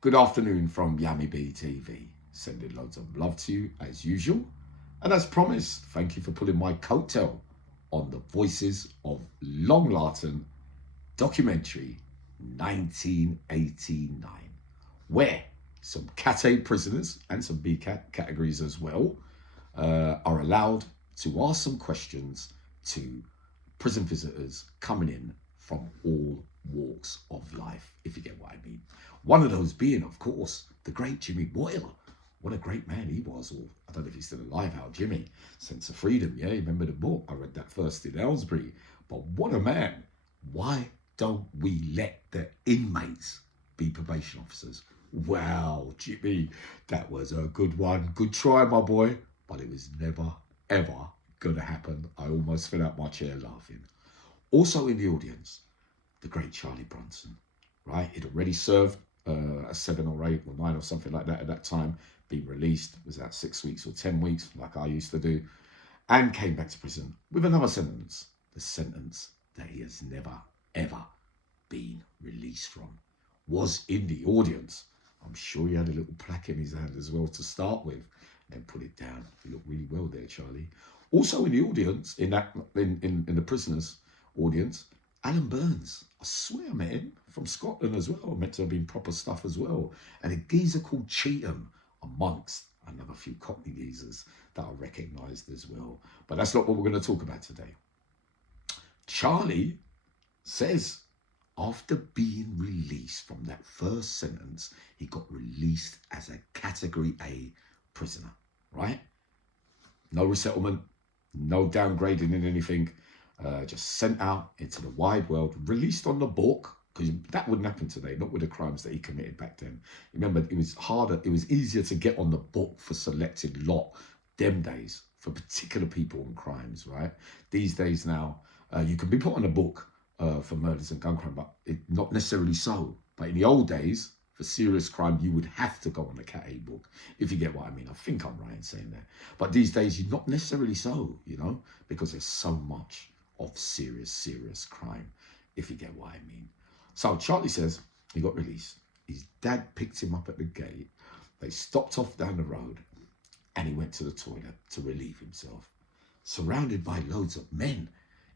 Good afternoon from Yummy B TV. Sending loads of love to you as usual. And as promised, thank you for pulling my coattail on the Voices of Longlarten documentary 1989, where some CAT A prisoners and some BCAT categories as well are allowed to ask some questions to prison visitors coming in from all walks of life, if you get what I mean. One of those being, of course, the great Jimmy Boyle. What a great man he was. Or I don't know if he's still alive, how Jimmy. Sense of Freedom, yeah, you remember the book? I read that first in Aylesbury. But what a man. Why don't we let the inmates be probation officers? Wow, Jimmy, that was a good one. Good try, my boy. But it was never, ever going to happen. I almost fell out my chair laughing. Also in the audience, the great Charlie Bronson, right? He'd already served a 7 or 8 or 9 or something like that at that time, being released, was that 6 weeks or 10 weeks, like I used to do, and came back to prison with another sentence, the sentence that he has never, ever been released from. Was in the audience. I'm sure he had a little plaque in his hand as well to start with, and then put it down. You look really well there, Charlie. Also in the audience, in the prisoners' audience, Alan Burns. I swear I met him from Scotland as well. Meant to have been proper stuff as well. And a geezer called Cheatham, amongst another few Cockney geezers that I recognised as well. But that's not what we're going to talk about today. Charlie says after being released from that first sentence, he got released as a Category A prisoner, right? No resettlement, no downgrading in anything. Just sent out into the wide world, released on the book, because that wouldn't happen today, not with the crimes that he committed back then. Remember, it was harder, it was easier to get on the book for selected lot them days for particular people and crimes, right? These days now, you can be put on a book for murders and gun crime, but not necessarily so. But in the old days, for serious crime, you would have to go on the CAT A book, if you get what I mean. I think I'm right in saying that. But these days, you're not necessarily so, you know, because there's so much of serious crime, if you get what I mean. So Charlie says he got released. His dad picked him up at the gate. They stopped off down the road and he went to the toilet to relieve himself. Surrounded by loads of men,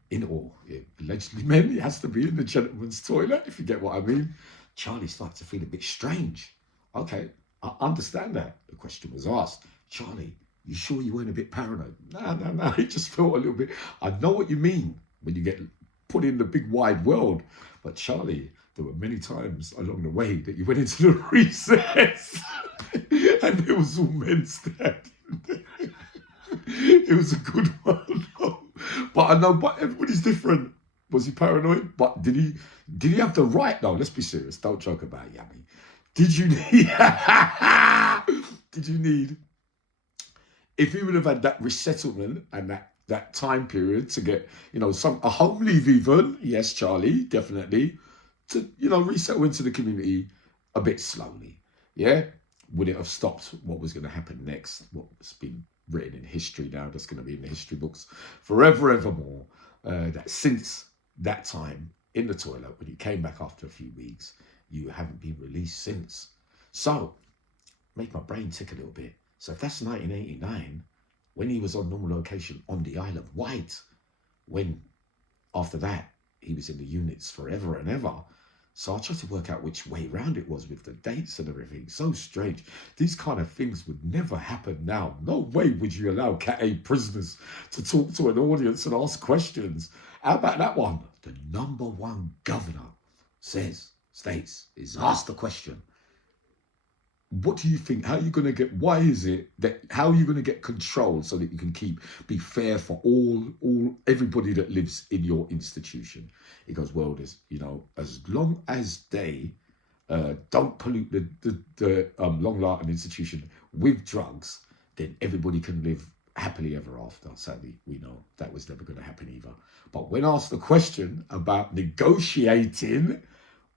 allegedly men. It has to be in the gentleman's toilet, if you get what I mean. Charlie started to feel a bit strange. Okay, I understand that. The question was asked, Charlie, you sure you weren't a bit paranoid? No. It just felt a little bit. I know what you mean when you get put in the big wide world. But Charlie, there were many times along the way that you went into the recess and there was all men standing there. It was a good one. But I know, but everybody's different. Was he paranoid? But did he have the right? No, let's be serious. Don't joke about it, Yummy. Did you need if he would have had that resettlement and that time period to get, a home leave even, yes, Charlie, definitely, to, resettle into the community a bit slowly, yeah? Would it have stopped what was going to happen next? What's been written in history now, that's going to be in the history books forever, evermore, that since that time in the toilet, when you came back after a few weeks, you haven't been released since. So, make my brain tick a little bit. So if that's 1989, when he was on normal location on the Isle of Wight, when after that he was in the units forever and ever. So I tried to work out which way round it was with the dates and everything. So strange. These kind of things would never happen now. No way would you allow CAT A prisoners to talk to an audience and ask questions. How about that one? The number one governor states, is asked the question, what do you think? How are you going to get? Why is it that? How are you going to get control so that you can be fair for everybody that lives in your institution? He goes, well, there's, as long as they don't pollute the Longlarten institution with drugs, then everybody can live happily ever after. Sadly, we know that was never going to happen either. But when asked the question about negotiating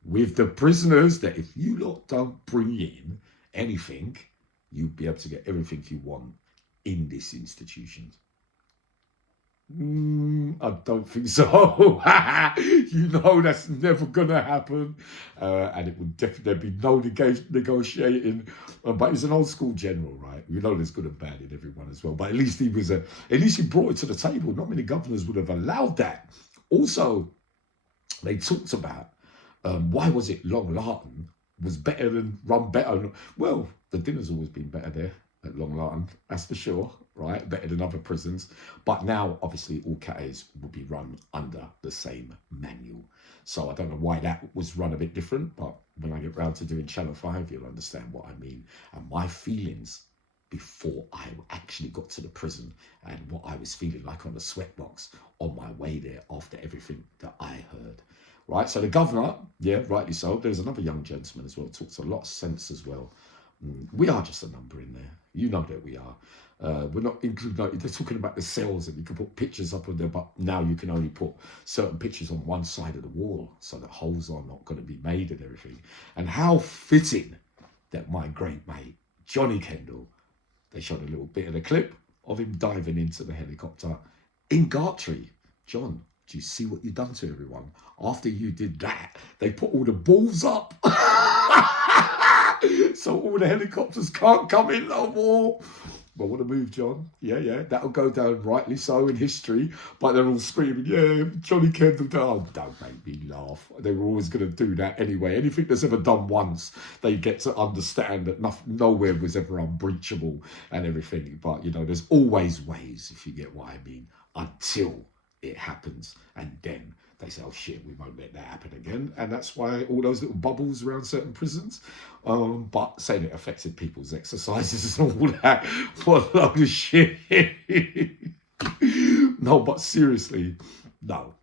with the prisoners, that if you lot don't bring in anything, you'll be able to get everything you want in this institution. I don't think so. You know that's never gonna happen, and it would definitely be no negotiating. But he's an old school general, right? You know there's good and bad in everyone as well. But at least at least he brought it to the table. Not many governors would have allowed that. Also, they talked about why was it Longlarten was better than run better. Well, the dinner's always been better there at Longlarten, that's for sure, right? Better than other prisons. But now, obviously, all CAT A's will be run under the same manual. So I don't know why that was run a bit different, but when I get round to doing Channel 5, you'll understand what I mean. And my feelings before I actually got to the prison and what I was feeling like on the sweatbox on my way there after everything that I heard. Right, so the governor, yeah, rightly so. There's another young gentleman as well, talks a lot of sense as well. We are just a number in there. You know that we are. We're not including, they're talking about the cells and you can put pictures up on there, but now you can only put certain pictures on one side of the wall so that holes are not going to be made and everything. And how fitting that my great mate, Johnny Kendall, they showed a little bit of the clip of him diving into the helicopter in Gartree. John, do you see what you've done to everyone? After you did that, they put all the balls up. So all the helicopters can't come in no more. But what a move, John. Yeah, that'll go down rightly so in history. But they're all screaming, yeah, Johnny Kendall. Oh, don't make me laugh. They were always going to do that anyway. Anything that's ever done once, they get to understand that nowhere was ever unbreachable and everything. But, you know, there's always ways, if you get what I mean, until it happens. And then they say, oh shit, we won't let that happen again. And that's why all those little bubbles around certain prisons. But saying it affected people's exercises and all that, what a load of shit. No, but seriously, no.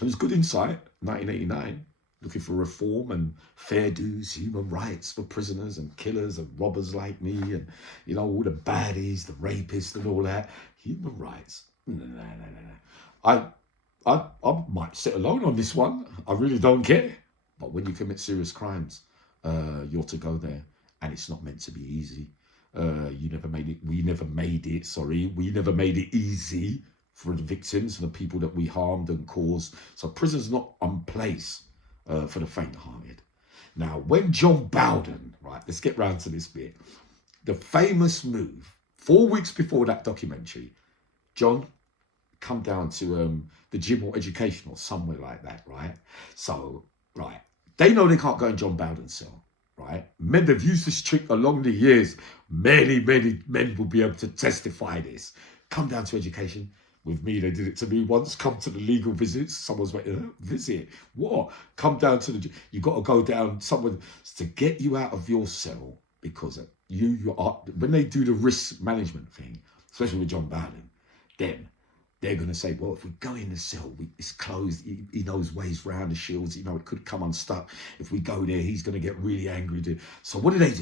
It was good insight, 1989, looking for reform and fair dues, human rights for prisoners and killers and robbers like me and, you know, all the baddies, the rapists and all that. Human rights. No. I might sit alone on this one. I really don't care. But when you commit serious crimes, you're to go there. And it's not meant to be easy. We never made it easy for the victims and the people that we harmed and caused. So prison's not a place for the faint-hearted. Now, when John Bowdan, right, let's get round to this bit. The famous move, 4 weeks before that documentary, John, come down to the gym or education or somewhere like that, right? So, right, they know they can't go in John Bowden's cell, right? Men have used this trick along the years. Many men will be able to testify this. Come down to education. With me, they did it to me once. Come to the legal visits. Someone's waiting, visit. What? Come down to the, you got to go down, someone, to get you out of your cell because you are, when they do the risk management thing, especially with John Bowden, then they're going to say, well, if we go in the cell, it's closed. He knows ways round the shields. You know, it could come unstuck. If we go there, he's going to get really angry. So what do? They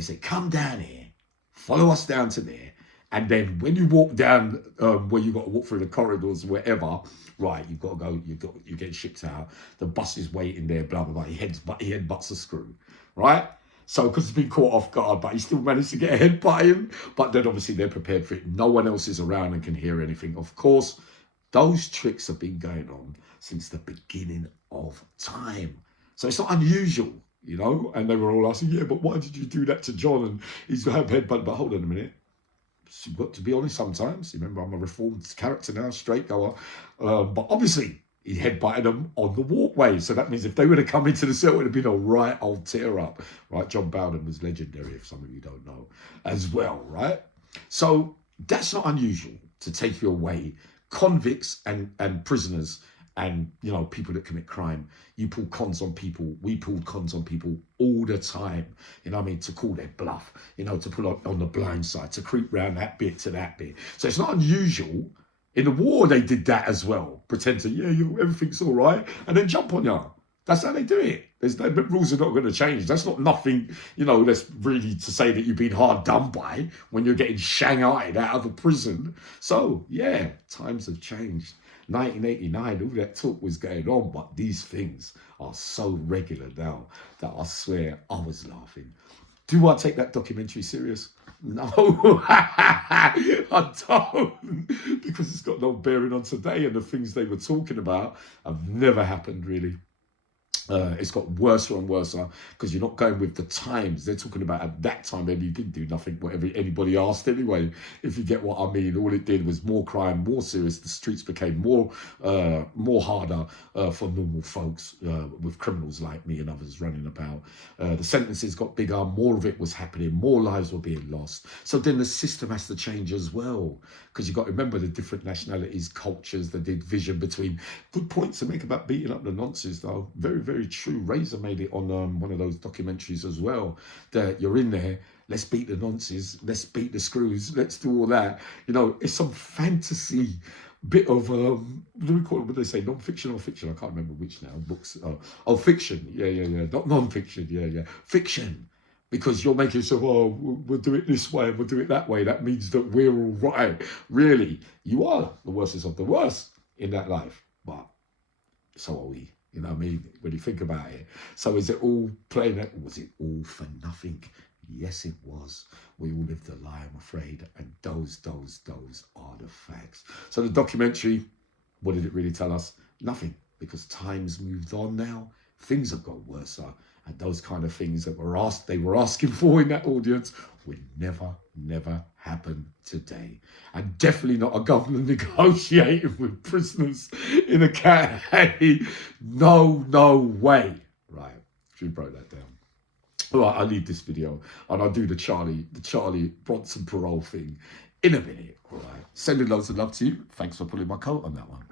say, come down here, follow us down to there. And then when you walk down where you got to walk through the corridors, wherever, right, you've got to go, you get shipped out. The bus is waiting there, blah, blah, blah. He headbutts a screw, right? So, because he's been caught off guard, but he still managed to get a headbutt in. But then obviously they're prepared for it. No one else is around and can hear anything. Of course, those tricks have been going on since the beginning of time. So it's not unusual, you know? And they were all asking, yeah, but why did you do that to John? And he's had headbutt, but hold on a minute. You've got to be honest sometimes. Remember, I'm a reformed character now, straight goer. But obviously, he headbutted them on the walkway. So that means if they were to come into the cell, it would have been a right old tear up. Right? John Bowden was legendary, if some of you don't know, as well, right? So that's not unusual to take you away. Convicts and prisoners and, you know, people that commit crime, you pull cons on people. We pulled cons on people all the time. You know what I mean? To call their bluff, you know, to pull on the blind side, to creep round that bit to that bit. So it's not unusual. In the war, they did that as well. Pretend to, yeah, everything's all right. And then jump on you. That's how they do it. The rules are not going to change. That's not nothing, you know, that's really to say that you've been hard done by when you're getting shanghaied out of a prison. So, yeah, times have changed. 1989, all that talk was going on, but these things are so regular now that I swear I was laughing. Do I take that documentary serious? No, I don't, because it's got no bearing on today, and the things they were talking about have never happened really. It's got worse and worse because you're not going with the times. They're talking about at that time, maybe you didn't do nothing, whatever anybody asked anyway, if you get what I mean. All it did was more crime, more serious. The streets became more harder for normal folks, with criminals like me and others running about. The sentences got bigger, more of it was happening, more lives were being lost. So then the system has to change as well, because you've got to remember the different nationalities, cultures, the division between. Good points to make about beating up the nonces, though. Very, very true. Razor made it on one of those documentaries as well, that you're in there, let's beat the nonces, let's beat the screws, let's do all that. You know, it's some fantasy bit of what do we call it? What do they say? Non-fiction or fiction? I can't remember which now. Books. Oh, fiction. Yeah. Not non-fiction. Yeah. Fiction. Because you're making so, we'll do it this way and we'll do it that way. That means that we're all right. Really, you are the worstest of the worst in that life. But so are we. You know what I mean? When you think about it. So is it all playing out? Was it all for nothing? Yes, it was. We all lived a lie, I'm afraid. And those are the facts. So the documentary, what did it really tell us? Nothing. Because time's moved on now. Things have got worse. And those kind of things that they were asking for in that audience would never happen today. And definitely not a government negotiating with prisoners in a CAT A. No way. Right. Should broke that down. All right, I'll leave this video and I'll do the Charlie Bronson parole thing in a minute. All right. Sending loads of love to you. Thanks for pulling my coat on that one.